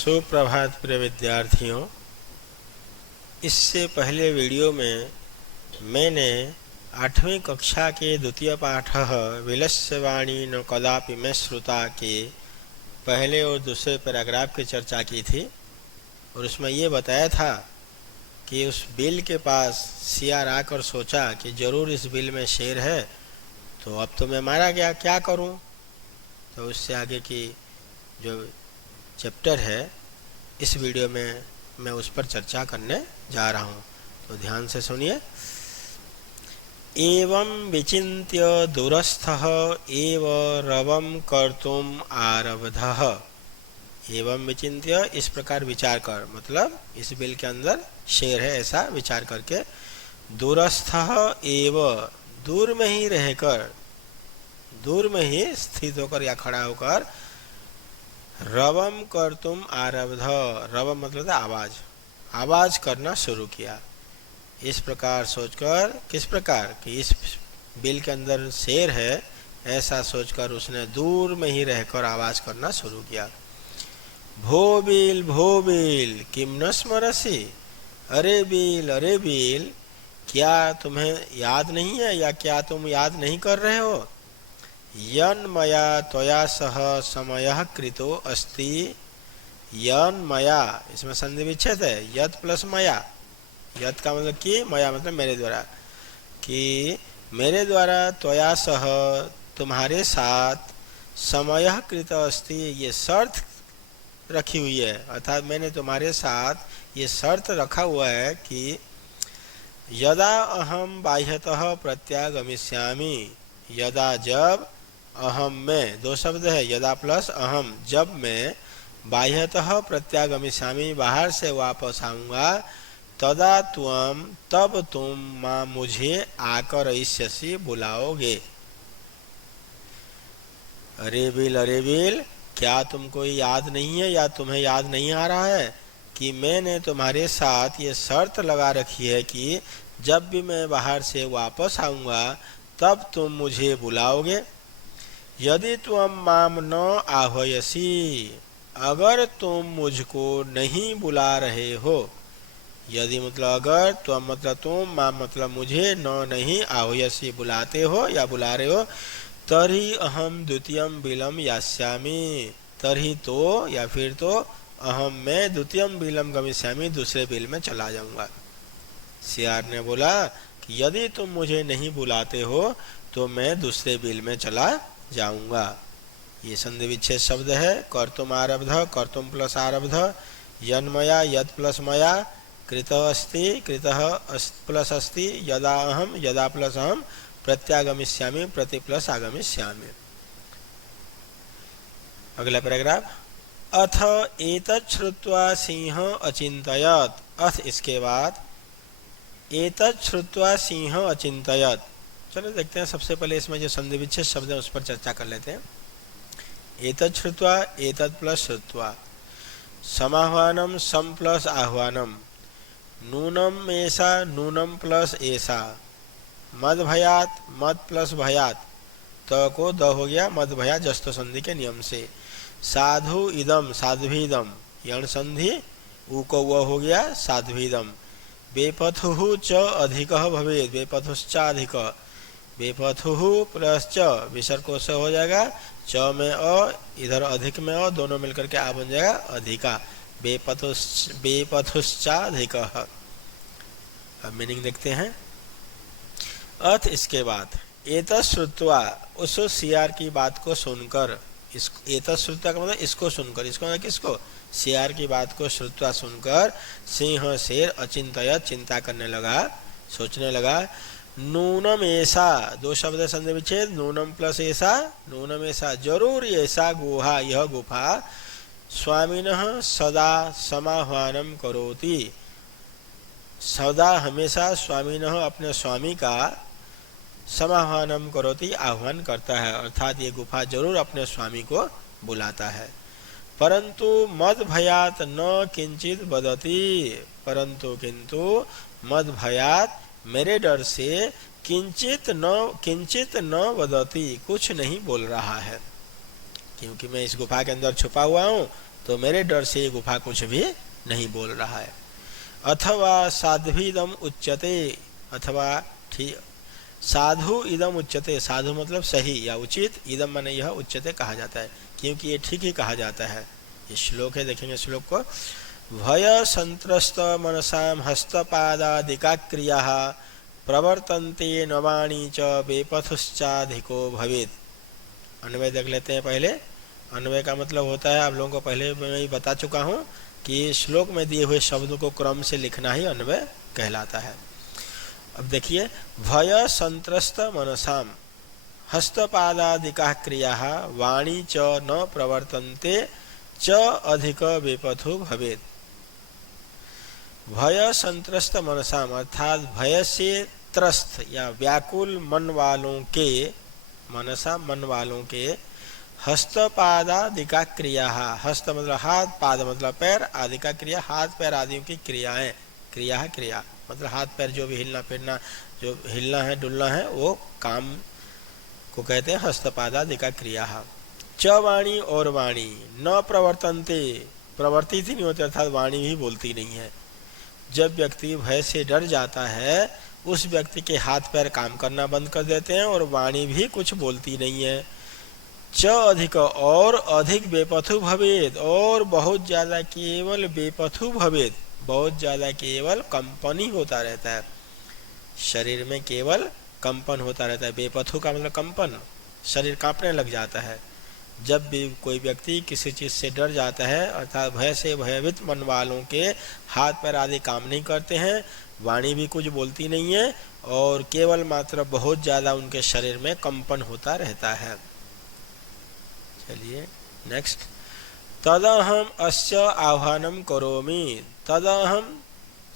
सुप्रभात प्रिय विद्यार्थियों। इससे पहले वीडियो में मैंने 8वीं कक्षा के द्वितीय पाठ विलस्यवाणी न कदापि में श्रुता के पहले और दूसरे पैराग्राफ की चर्चा की थी और उसमें ये बताया था कि उस बिल के पास सियार आकर सोचा कि ज़रूर इस बिल में शेर है, तो अब तो मैं मारा गया, क्या करूं। तो उससे आगे की जो चैप्टर है इस वीडियो में मैं उस पर चर्चा करने जा रहा हूं, तो ध्यान से सुनिए। एवं विचिन्त्य दूरस्थः एव रवं कर्तुम आरब्धः। एवं विचिन्त्य, इस प्रकार विचार कर, मतलब इस बिल के अंदर शेर है ऐसा विचार करके। दूरस्थः एव, दूर में ही रहकर, दूर में ही स्थित होकर या खड़ा होकर, रवम कर्तुम आरब्ध, रवम मतलब आवाज, आवाज करना शुरू किया। इस प्रकार सोचकर, किस प्रकार कि इस बिल के अंदर शेर है ऐसा सोचकर उसने दूर में ही रहकर आवाज करना शुरू किया। भो बिल किम न स्मरसि, अरे बिल क्या तुम्हें याद नहीं है या क्या तुम याद नहीं कर रहे हो। यन मया त्वया सह समयः कृतो अस्ति। यन मया, इसमें संधि विच्छेद है, यत प्लस मया। यत का मतलब कि, मया मतलब मेरे द्वारा, कि मेरे द्वारा त्वया सह तुम्हारे साथ समयः कृत अस्ति, ये शर्त रखी हुई है, अर्थात मैंने तुम्हारे साथ ये शर्त रखा हुआ है कि यदा अहम बाह्यतः प्रत्यागमिष्यामि, यदा जब, अहम में, दो शब्द है, यदा प्लस अहम, जब मैं बाह्यतः प्रत्यागमिष्यामि बाहर से वापस आऊंगा, तदा त्वम, तब तुम मां मुझे आकरयिष्यसि, बुलाओगे। अरे बिल क्या तुमको याद नहीं है या तुम्हें याद नहीं आ रहा है कि मैंने तुम्हारे साथ ये शर्त लगा रखी है कि जब भी मैं बाहर से वापस आऊंगा तब तुम मुझे बुलाओगे। यदि तुम माम न आह्वयसी, अगर तुम मुझको नहीं बुला रहे हो, यदि मतलब अगर, तुम मतलब तुम, माम मतलब मुझे, न नहीं, आह्वयसी बुलाते हो या बुला रहे हो, तर्हि अहम द्वितीयम बिलम यास्यामि, तर्हि तो या फिर तो, अहम मैं द्वितीयम बिलम गमिष्यामि, दूसरे बिल में चला जाऊंगा। सियार ने बोला कि यदि तुम मुझे नहीं बुलाते हो तो मैं दूसरे बिल में चला जाऊंगा। ये संधि विच्छेद शब्द है। कर्तुम आरब्ध, कर्तुम प्लस आरब्ध, यन्मया, यद प्लस मया, कृतः अस्ति, कृतः प्लस अस्ति, यदा अहम, यदा प्लस अहम, प्रत्यागमिष्यामि, प्रति प्लस आगमिष्यामि। अगला पैराग्राफ। अथ एतत् श्रुत्वा सिंह अचिन्तयत्, अथ इसके बाद, एतत् श्रुत्वा सिंह अचिन्तयत्। चलो देखते हैं, सबसे पहले इसमें जो संधि विच्छेद शब्द है उस पर चर्चा कर लेते हैं। एतत् श्रुत्वा, एतत् प्लस श्रुत्वा, समाह्वानम सम प्लस आह्वानम, नूनम ऐसा, नूनम प्लस ऐसा, मद भयात, मद प्लस भयात, त को द हो गया, मद भया जस्तो संधि के नियम से। साधु इदम, साध्वीदम, यण संधि, उ को व हो गया, साध्वीदम। बेपथुः च अधिकः भवेत्, बेपथुश्चाधिक, बेपथुः प्लस च, विसर्ग को से हो जाएगा, च में अ, इधर अधिक में अ, दोनों मिलकर के आ बन जाएगा अधिका, बेपथुश्चाधिकः। अब मीनिंग देखते हैं। अथ इसके बाद, एतत् श्रुत्वा, उस सियार की बात को सुनकर, इस एतत् श्रुत्वा का मतलब इसको सुनकर, इसको मतलब किसको, सियार की बात को श्रुत्वा सुनकर, सिंह शेर अचिंतयत्, चिंता करने लगा, सोचने लगा। नूनम ऐसा, दो शब्द संधि विच्छेद, नूनम प्लस ऐसा, नूनम ऐसा, जरूर ऐसा गुहा, यह गुफा, स्वामिनः सदा समाह्वानम करोति, सदा हमेशा, स्वामिनः अपने स्वामी का, समाह्वानम करोति आह्वान करता है, अर्थात ये गुफा जरूर अपने स्वामी को बुलाता है। परंतु मद भयात न किंचित वदति, परंतु किंतु मद भयात, मेरे डर से, किंचित न वदति, कुछ नहीं बोल रहा है, क्योंकि मैं इस गुफा के अंदर छुपा हुआ हूँ तो मेरे डर से ये गुफा कुछ भी नहीं बोल रहा है। अथवा साध्वीदम उच्यते, अथवा ठीक साधु इदम उच्यते, साधु मतलब सही या उचित, इदम माने यह, उच्यते कहा जाता है, क्योंकि ये ठीक ही कहा जाता है। ये श्लोक है, देखेंगे श्लोक को। भय संत्रस्त मनसाम हस्तपादादिका क्रिया प्रवर्तन्ते नवाणी च बेपथुश्चाधिको भवेत्। अन्वय देख लेते हैं पहले। अन्वय का मतलब होता है, आप लोगों को पहले मैं ही बता चुका हूँ कि श्लोक में दिए हुए शब्दों को क्रम से लिखना ही अन्वय कहलाता है। अब देखिए, भय संत्रस्त मनसाम हस्तपादादिका क्रिया वाणी च न प्रवर्तन्ते च अधिक बेपथु भवेत्। भय संत्रस्त मनसाम अर्थात भय से त्रस्त या व्याकुल मन वालों के, मनसा मन वालों के, हस्तपादादिका क्रिया, हस्त मतलब हाथ, पाद मतलब पैर, आदि का क्रिया हाथ पैर आदियों की क्रियाएं, क्रिया है क्रिया मतलब हाथ पैर जो भी हिलना फिरना, जो हिलना है डुलना है, वो काम को कहते हैं हस्तपादादिका क्रिया। च वाणी और वाणी न प्रवर्तन्ते, प्रवर्तित ही नहीं होते अर्थात वाणी भी बोलती नहीं है। जब व्यक्ति भय से डर जाता है उस व्यक्ति के हाथ पैर काम करना बंद कर देते हैं और वाणी भी कुछ बोलती नहीं है। च अधिक और अधिक बेपथु भवेद, और बहुत ज्यादा केवल बेपथु भवेद, बहुत ज्यादा केवल कंपन ही होता रहता है, शरीर में केवल कंपन होता रहता है। बेपथु का मतलब कंपन, शरीर कांपने लग जाता है। जब भी कोई व्यक्ति किसी चीज से डर जाता है अर्थात भय से भयभीत मन वालों के हाथ पैर आदि काम नहीं करते हैं, वाणी भी कुछ बोलती नहीं है और केवल मात्र बहुत ज्यादा उनके शरीर में कंपन होता रहता है। चलिए नेक्स्ट। तदहम अस्य आह्वानम करोमि, तदहम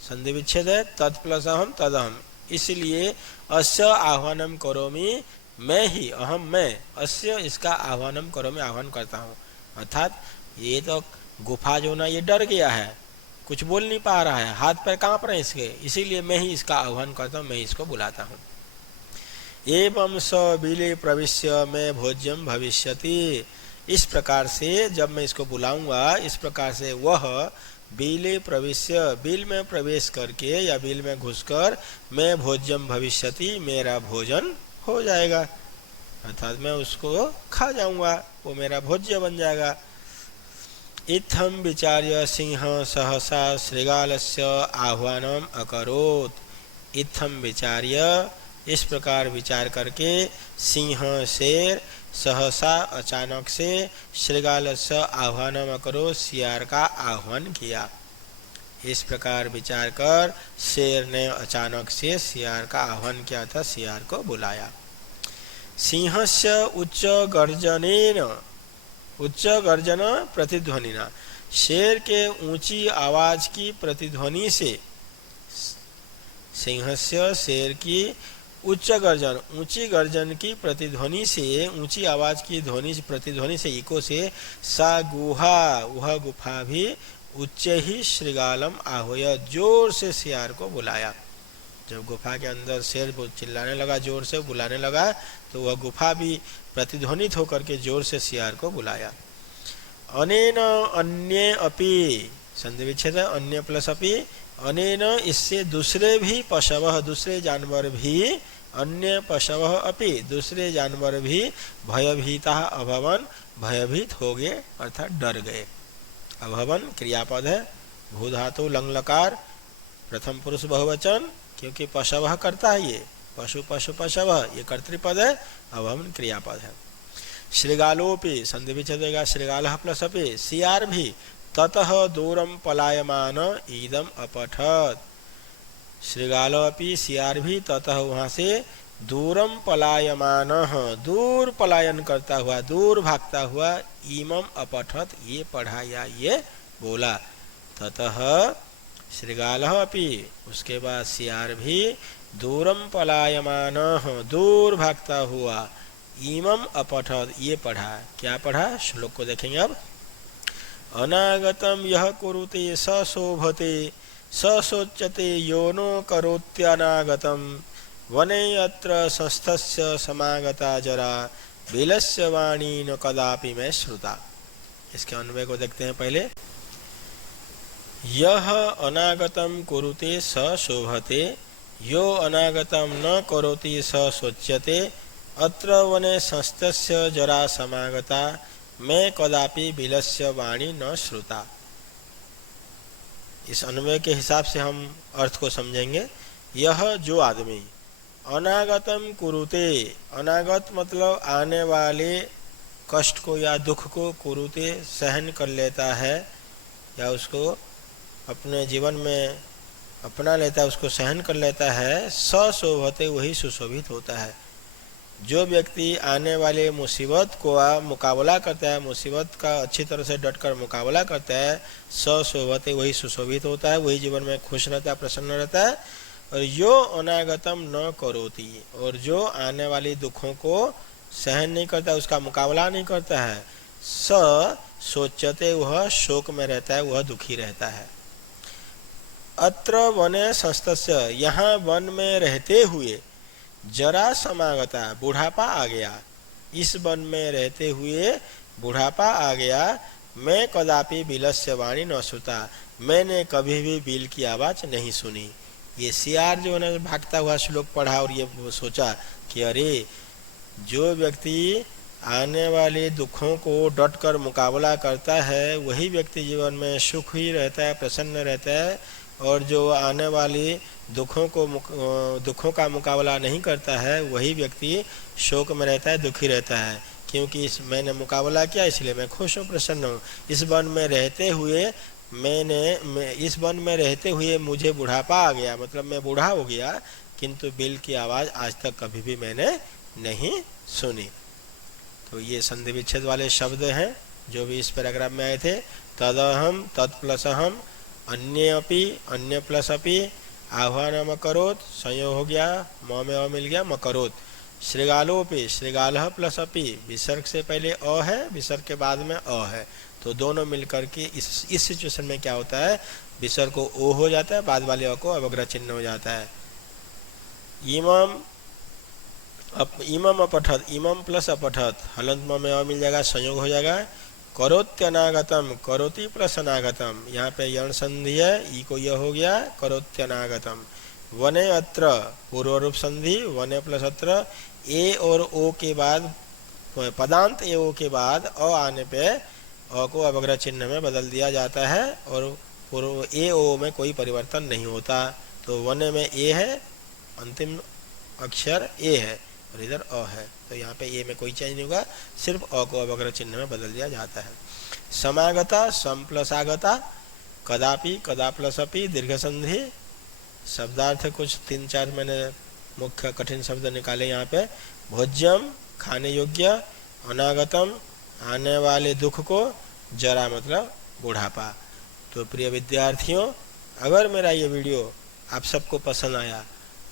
संधि विच्छेद है, तत् प्लस अहम तदहम, इसलिए अस्य आह्वानम करोमि, मैं ही, अहम मैं, अस्य इसका आह्वानम करोमि आह्वान करता हूँ। अर्थात ये तो गुफा जो ना ये डर गया है, कुछ बोल नहीं पा रहा है, हाथ पैर कांप रहे हैं इसके, इसीलिए मैं ही इसका आह्वान करता हूँ, मैं इसको बुलाता हूँ। एवं स बिले प्रविश्य मैं भोज्यम भविष्यति, इस प्रकार से जब मैं इसको बुलाऊंगा इस प्रकार से वह बिले प्रविश्य, बिल में प्रवेश करके या बिल में घुसकर मैं भोज्यम भविष्यति, मेरा भोजन हो जाएगा, अर्थात मैं उसको खा जाऊंगा, वो मेरा भोज्य बन जाएगा। इत्थम विचार्य सिंह सहसा श्रृगालस्य आह्वानम अकरोत्, इत्थम विचार्य इस प्रकार विचार करके सिंह शेर सहसा अचानक से श्रृगालस्य आह्वानम अकरोत्, सियार का आह्वान किया। इस प्रकार विचार कर शेर ने अचानक से सियार का आह्वान किया था, सियार को बुलाया। सिंहस्य उच्च गर्जनेन, उच्च गर्जन प्रतिध्वनिना, शेर के ऊंची आवाज की प्रतिध्वनि से, सिंहस्य शेर की उच्च गर्जन, ऊंची गर्जन की प्रतिध्वनि से, ऊंची आवाज की ध्वनि प्रतिध्वनि से, इको से, सा गुहा, वह गुफा भी उच्च ही श्रृगालम आह्वय, जोर से सियार को बुलाया। जब गुफा के अंदर शेर चिल्लाने लगा, जोर से बुलाने लगा, तो वह गुफा भी प्रतिध्वनित होकर के जोर से सियार को बुलाया। अनेन अन्ये अपि, संधि विच्छेद अन्य प्लस अपि, अनेन इससे दूसरे भी पशवः, दूसरे जानवर भी, अन्य पशवः अपि दूसरे जानवर भी भयभीता अभवन, भयभीत हो गए अर्थात डर गए। अभवन क्रियापद है, भू धातु लंग लकार प्रथम पुरुष बहुवचन, क्योंकि पशवः करता है ये, पशु पशु पशवः ये कर्तृपद है, अभवन क्रियापद है। श्रृगालोपि संधि विच्छेदेगा श्रृगालः प्लस अपि, सियार भी ततः दूरम पलायमान इदम अपठत, श्रृगालोपि सियार भी ततः वहां से दूरम पलायमान, दूर पलायन करता हुआ, दूर भागता हुआ, इमम अपठत ये पढ़ा या ये बोला। ततः श्रृगालः अपि, उसके बाद सियार भी दूरम पलायमान, दूर भागता हुआ, इमम अपठत ये पढ़ा। क्या पढ़ा श्लोक को देखेंगे अब। अनागतम यह कुरुते स शोभते स शोच्यते यो नो करोत्यनागतम वने अत्र संस्थस्य समागता जरा बिलस्य वाणी न कदापि मैं श्रुता। इसके अन्वय को देखते हैं पहले। यह अनागतम कुरुते स शोभते, यो अनागतम न करोति स शोच्यते, अत्र वने संस्तस्य जरा समागता, मैं कदापि बिलस्य वाणी न श्रुता। इस अन्वय के हिसाब से हम अर्थ को समझेंगे। यह जो आदमी अनागतम कुरुते, अनागत मतलब आने वाले कष्ट को या दुख को कुरुते सहन कर लेता है या उसको अपने जीवन में अपना लेता है, उसको सहन कर लेता है, सशोभते वही सुशोभित होता है। जो व्यक्ति आने वाले मुसीबत को मुकाबला करता है, मुसीबत का अच्छी तरह से डटकर मुकाबला करता है, सशोभते वही सुशोभित होता है, वही जीवन में खुश रहता है, प्रसन्न रहता है। और यो अनागतम न करोति, और जो आने वाली दुखों को सहन नहीं करता, उसका मुकाबला नहीं करता है, स सोचते वह शोक में रहता है, वह दुखी रहता है। अत्र वने संस्तस्य, यहाँ वन में रहते हुए, जरा समागता बुढ़ापा आ गया, इस वन में रहते हुए बुढ़ापा आ गया, मैं कदापि बिलस्य वाणी न सुता, मैंने कभी भी बिल की आवाज नहीं सुनी। ये सियार जो ने भागता हुआ श्लोक पढ़ा और ये सोचा कि अरे जो व्यक्ति आने वाले दुखों को डटकर मुकाबला करता है, वही व्यक्ति जीवन में सुख ही रहता है, प्रसन्न रहता है, और जो आने वाली दुखों का मुकाबला नहीं करता है, वही व्यक्ति शोक में रहता है, दुखी रहता है। क्योंकि मैंने मुकाबला किया इसलिए मैं खुश हूँ, प्रसन्न हूँ। इस वन में रहते हुए मुझे बुढ़ापा आ गया, मतलब मैं बूढ़ा हो गया, किंतु बिल की आवाज़ आज तक कभी भी मैंने नहीं सुनी। तो ये संधि विच्छेद वाले शब्द हैं जो भी इस पैराग्राफ में आए थे। तदहम, तत्प्लसहम, अन्य अपि, अन्य प्लस अपि, आह्वानम अकरोत्, संयोग हो गया, म में अ मिल गया, मकरोत्। श्रृगालोपि, श्रृगालः प्लस अपि, विसर्ग से पहले अ है, विसर्ग के बाद में अ है, तो दोनों मिलकर के इस सिचुएशन में क्या होता है, विसर्ग को ओ हो जाता है, बाद वाले अ को अवग्रह चिन्ह हो जाता है। इमम अपठत, इमम प्लस अपठत, हलंत में अ मिल जाएगा, संयोग हो जाएगा। करोत्यनागतम, करोति प्लस अनागतम, यहाँ पे यण संधि है, ई को यह हो गया, करोत्यनागतम। वने अत्र, पूर्व रूप संधि, वने प्लस अत्र, ए और ओ के बाद, पदांत ए ओ के बाद अ आने पे अ को अवग्रह चिन्ह में बदल दिया जाता है, और पूर्व ए ओ में कोई परिवर्तन नहीं होता। तो वने में ए है, अंतिम अक्षर ए है, और इधर अ है, तो यहाँ पे ए में कोई चेंज नहीं होगा, सिर्फ अ को अवग्रह चिन्ह में बदल दिया जाता है। समागता, सम प्लस आगता, कदापि, कदा प्लस अपि, दीर्घ संधि। शब्दार्थ कुछ 3-4 मैंने मुख्य कठिन शब्द निकाले यहाँ पे। भोज्यम, खाने योग्य, अनागतम, आने वाले दुख को, जरा मतलब बुढ़ापा। तो प्रिय विद्यार्थियों, अगर मेरा ये वीडियो आप सबको पसंद आया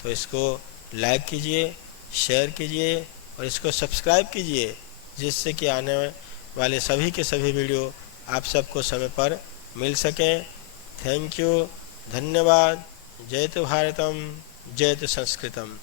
तो इसको लाइक कीजिए, शेयर कीजिए और इसको सब्सक्राइब कीजिए, जिससे कि आने वाले सभी के सभी वीडियो आप सबको समय पर मिल सकें। थैंक यू, धन्यवाद। जय तो भारतम, जय तो संस्कृतम।